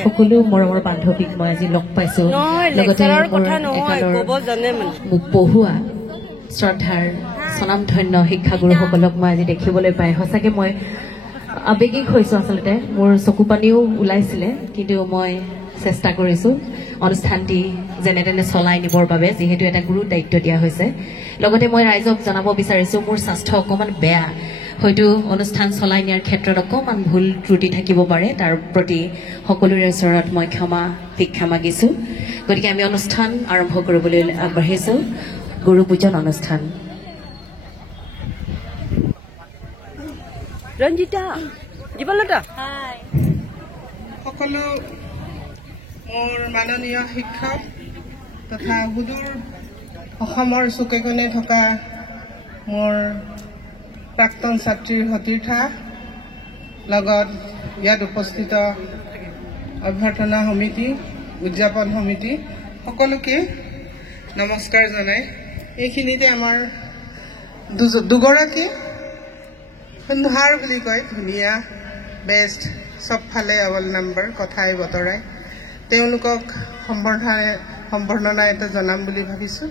সকলো মৰমৰ বান্ধৱীক মই আজি লগ পাইছো লগতে মোক পঢ়ুৱা শ্ৰদ্ধাৰ স্বনামধন্য শিক্ষাগুৰুসকলক মই আজি দেখিবলৈ পাই সঁচাকে মই আবেগিক হৈছো আচলতে মোৰ চকু পানীও ওলাইছিলে কিন্তু মই চেষ্টা কৰিছো অনুষ্ঠানটি যেনে তেনে চলাই নিবৰ বাবে যিহেতু এটা গুৰু দায়িত্ব দিয়া হৈছে লগতে মই ৰাইজক জনাব বিচাৰিছো মোৰ স্বাস্থ্য অকমান বেয়া হয়তো অনুষ্ঠান চলাই নিয়াৰ ক্ষেত্ৰত অকমান ভুল ত্ৰুটি থাকিব পাৰে তাৰ প্ৰতি সকলোৰে ওচৰত মই ক্ষমা ভিক্ষা মাগিছো গতিকে আমি অনুষ্ঠান আৰম্ভ কৰিবলৈ আগবাঢ়িছো গুৰু পূজন অনুষ্ঠান ৰঞ্জিতা জীবনলতা হাই সকলো মোৰ মাননীয় শিক্ষক তথা সুদূৰ অসমৰ চুকে কোণে থকা মোৰ প্ৰাক্তন ছাত্ৰীৰ সতীৰ্থা লগত ইয়াত উপস্থিত অভ্যৰ্থনা সমিতি উদযাপন সমিতি সকলোকে নমস্কাৰ জনাই এইখিনিতে আমাৰ দুগৰাকী সুন্দৰ বুলি কয় ধুনীয়া বেষ্ট সবফালে আৱল নম্বৰ কথাই বতৰাই তেওঁলোকক সম্বৰ্ধনা এটা জনাম বুলি ভাবিছোঁ